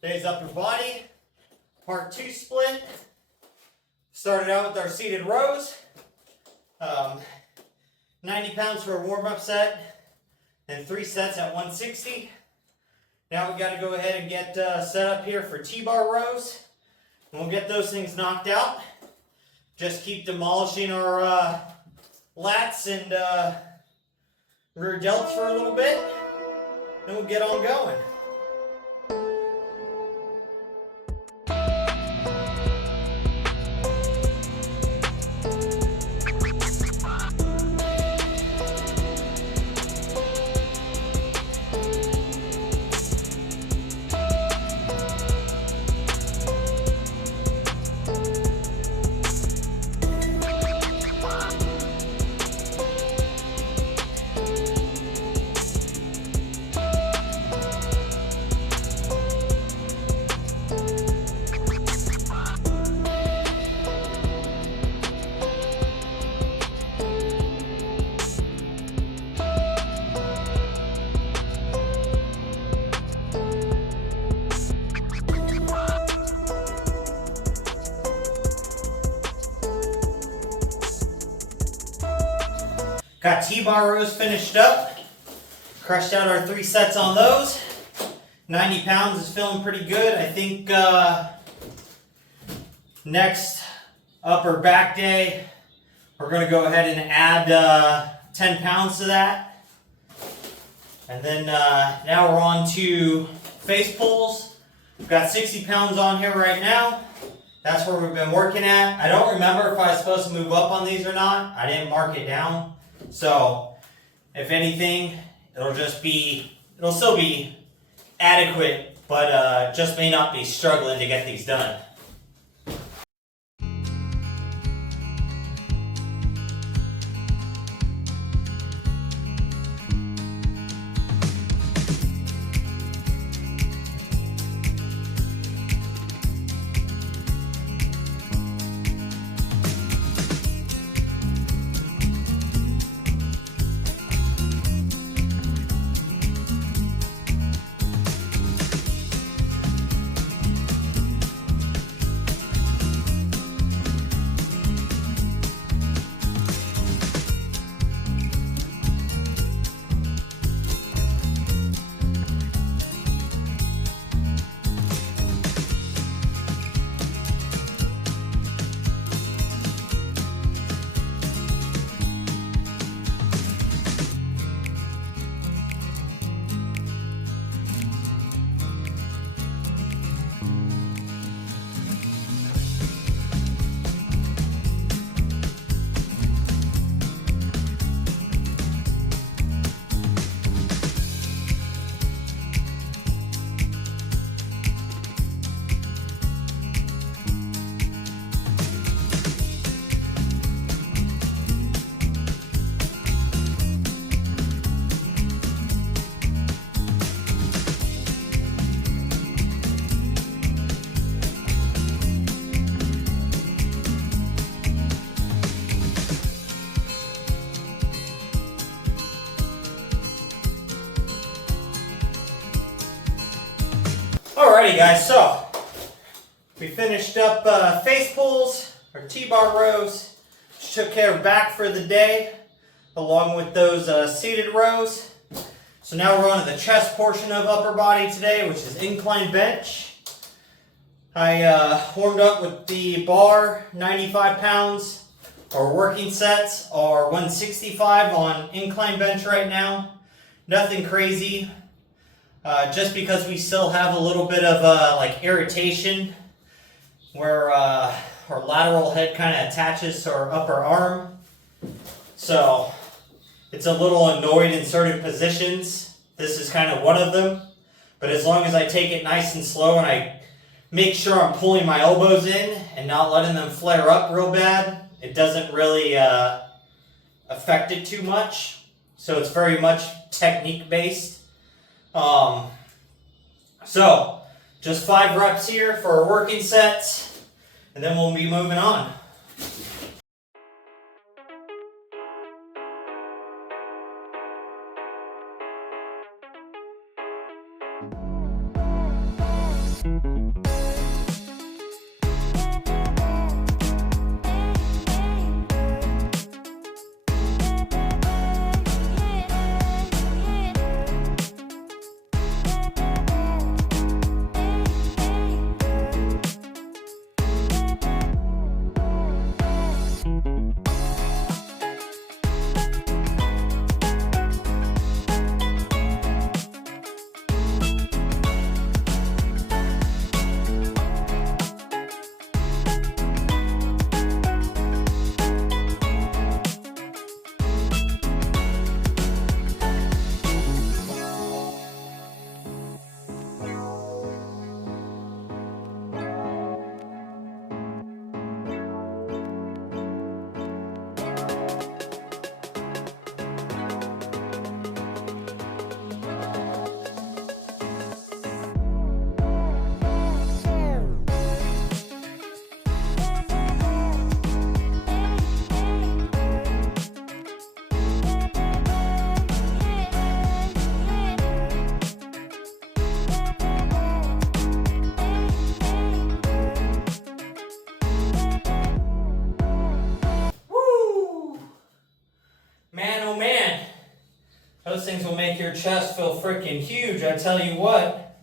Today's upper body, part 2 split. Started out with our seated rows. 90 pounds for a warm-up set, and 3 sets at 160. Now we got to go ahead and get set up here for T-bar rows. And we'll get those things knocked out. Just keep demolishing our lats and rear delts for a little bit. Then we'll get on going. Got T-bar rows finished up. Crushed out our 3 sets on those. 90 pounds is feeling pretty good. I think next upper back day, we're going to go ahead and add 10 pounds to that. And then now we're on to face pulls. We've got 60 pounds on here right now. That's where we've been working at. I don't remember if I was supposed to move up on these or not. I didn't mark it down. So, if anything, it'll still be adequate, but just may not be struggling to get these done. Alrighty guys, so we finished up face pulls, our T-bar rows, just took care of back for the day, along with those seated rows. So now we're on to the chest portion of upper body today, which is incline bench. I warmed up with the bar, 95 pounds. Our working sets are 165 on incline bench right now. Nothing crazy. Just because we still have a little bit of like irritation where our lateral head kind of attaches to our upper arm. So it's a little annoyed in certain positions. This is kind of one of them. But as long as I take it nice and slow and I make sure I'm pulling my elbows in and not letting them flare up real bad, it doesn't really affect it too much. So it's very much technique based. So just 5 reps here for our working sets, and then we'll be moving on. Those things will make your chest feel freaking huge. I tell you what,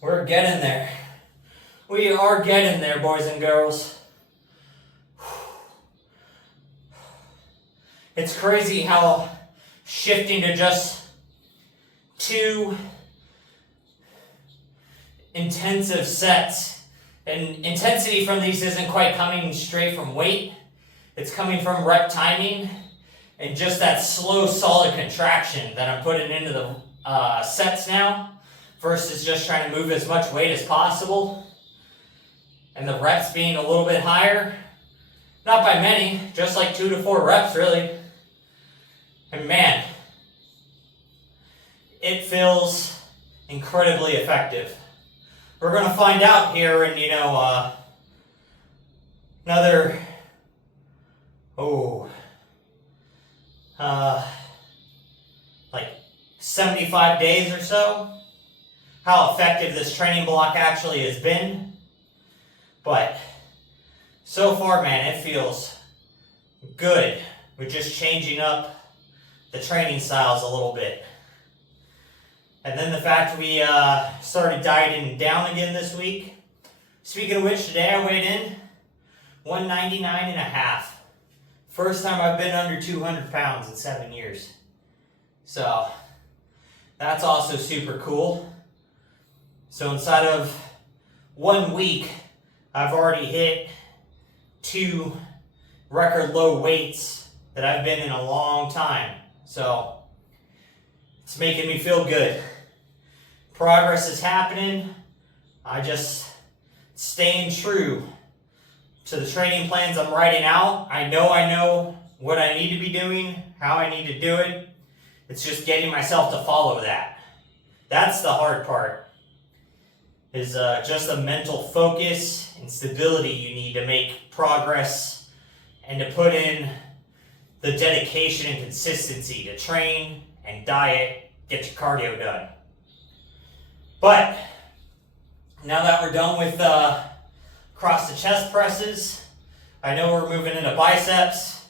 we're getting there. We are getting there, boys and girls. It's crazy how shifting to just 2 intensive sets, and intensity from these isn't quite coming straight from weight. It's coming from rep timing and just that slow, solid contraction that I'm putting into the sets now versus just trying to move as much weight as possible. And the reps being a little bit higher. Not by many, just like 2 to 4 reps really. And man, it feels incredibly effective. We're going to find out here in, another, like 75 days or so, how effective this training block actually has been. But so far, man, it feels good. We're just changing up the training styles a little bit. And then the fact we started dieting down again this week. Speaking of which, today I weighed in 199.5. First time I've been under 200 pounds in 7 years. So that's also super cool. So inside of 1 week, I've already hit 2 record low weights that I've been in a long time. So it's making me feel good. Progress is happening. I just staying true to the training plans I'm writing out. I know what I need to be doing, how I need to do it. It's just getting myself to follow that. That's the hard part. Is just the mental focus and stability you need to make progress and to put in the dedication and consistency to train and diet, get your cardio done. But Now that we're done with across the chest presses, I know we're moving into biceps.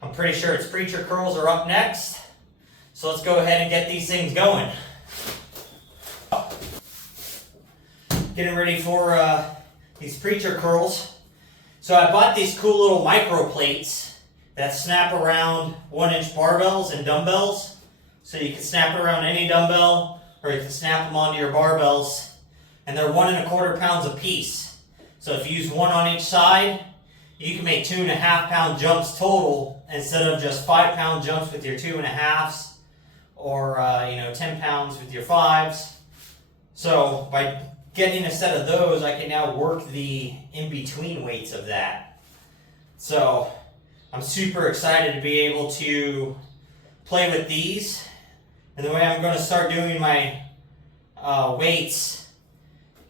I'm pretty sure it's preacher curls are up next. So let's go ahead and get these things going. Getting ready for these preacher curls. So I bought these cool little micro plates that snap around 1-inch barbells and dumbbells. So you can snap it around any dumbbell, or you can snap them onto your barbells. And they're 1 1/4 pounds a piece. So if you use one on each side, you can make 2.5 pound jumps total instead of just 5 pound jumps with your 2.5s, or 10 pounds with your 5s. So by getting a set of those, I can now work the in-between weights of that. So I'm super excited to be able to play with these. And the way I'm going to start doing my weights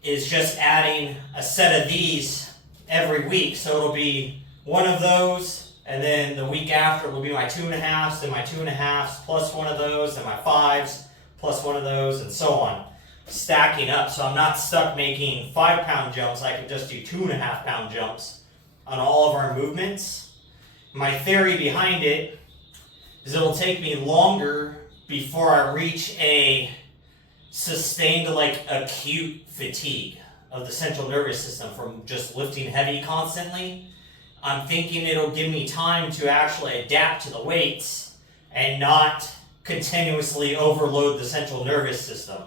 is just adding a set of these every week. So it'll be one of those, and then the week after will be my 2.5s, then my 2.5s plus one of those, and my 5s plus one of those, and so on. Stacking up, so I'm not stuck making 5 pound jumps. I can just do 2.5 pound jumps on all of our movements. My theory behind it is it'll take me longer before I reach a sustained, acute fatigue of the central nervous system from just lifting heavy constantly. I'm thinking it'll give me time to actually adapt to the weights and not continuously overload the central nervous system,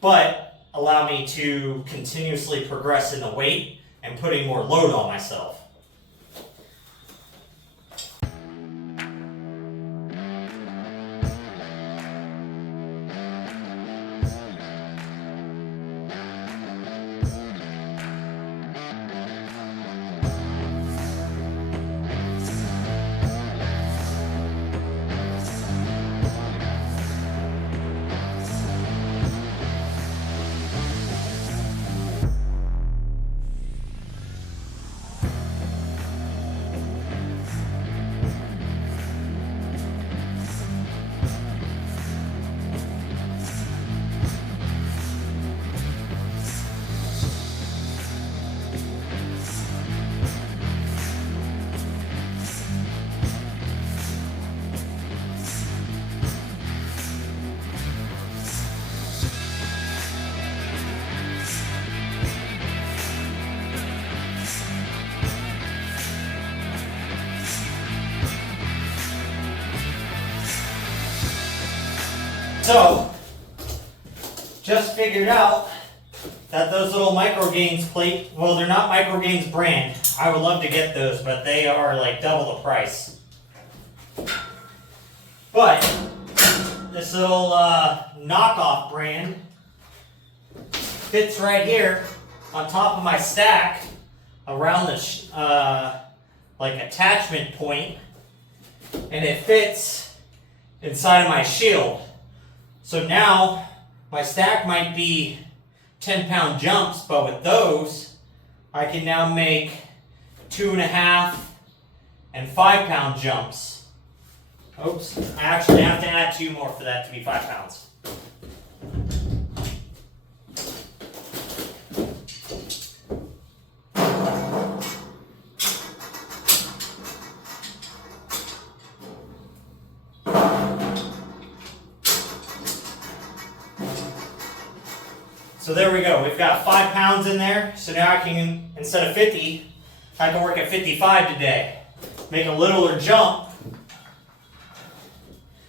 but allow me to continuously progress in the weight and putting more load on myself. So, just figured out that those little Microgains plate, well, they're not Microgains brand. I would love to get those, but they are like double the price. But this little knockoff brand fits right here on top of my stack around the attachment point, and it fits inside of my shield. So now my stack might be 10 pound jumps, but with those I can now make 2.5 and 5 pound jumps. Oops, I actually have to add 2 more for that to be 5 pounds. So there we go, we've got 5 pounds in there, so now I can, instead of 50, I can work at 55 today. Make a littler jump,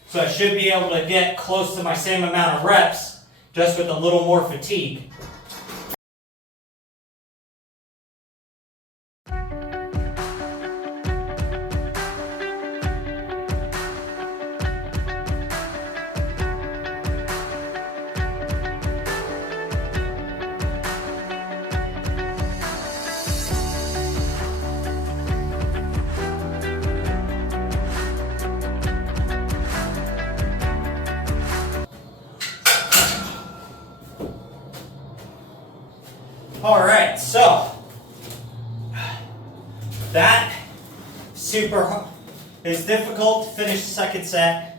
so I should be able to get close to my same amount of reps, just with a little more fatigue. Alright, so that it's difficult to finish the second set,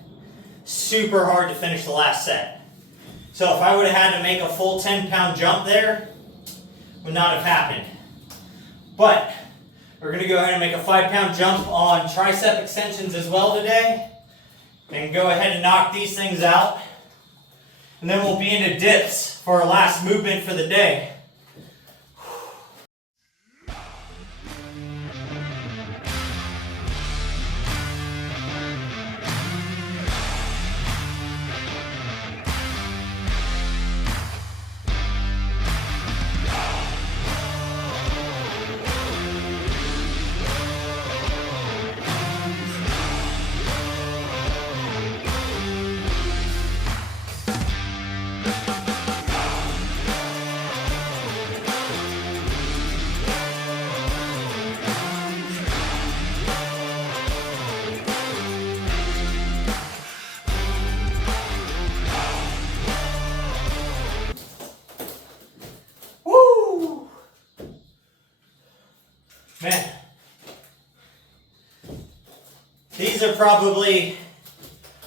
super hard to finish the last set. So if I would have had to make a full 10 pound jump there, would not have happened. But we're going to go ahead and make a 5-pound jump on tricep extensions as well today. And go ahead and knock these things out. And then we'll be into dips for our last movement for the day. Man, these are probably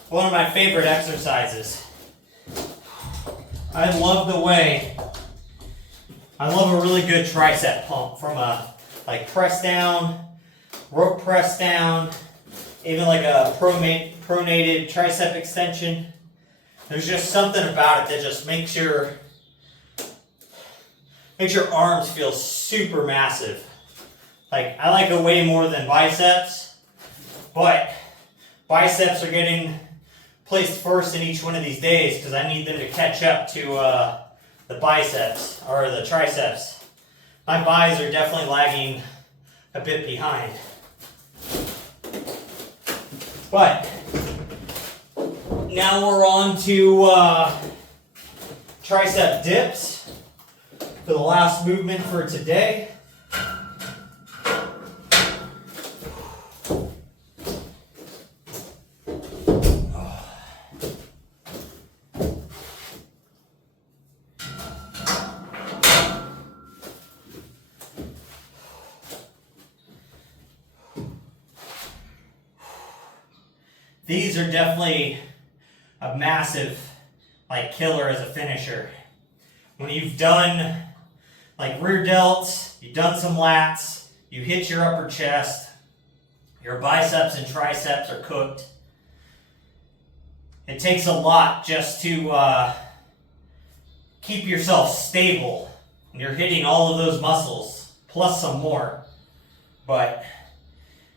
one of my favorite exercises. I love the way, I love a really good tricep pump from a press down, rope press down, even like a pronated tricep extension. There's just something about it that just makes your arms feel super massive. I like it way more than biceps, but biceps are getting placed first in each one of these days because I need them to catch up to the biceps or the triceps. My bis are definitely lagging a bit behind. But now we're on to tricep dips for the last movement for today. These are definitely a massive killer as a finisher. When you've done rear delts, you've done some lats, you hit your upper chest, your biceps and triceps are cooked. It takes a lot just to keep yourself stable. And you're hitting all of those muscles, plus some more. But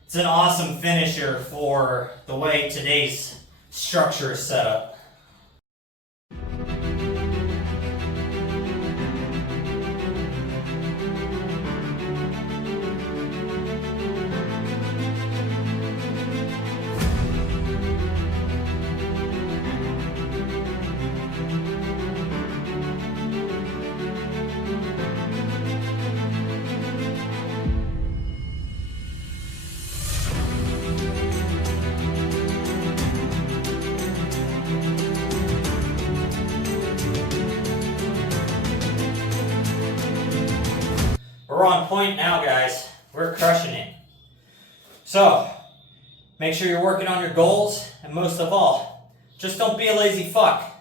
it's an awesome finisher for the way today's structure is set up. We're on point now, guys. We're crushing it. So, make sure you're working on your goals, and most of all, just don't be a lazy fuck.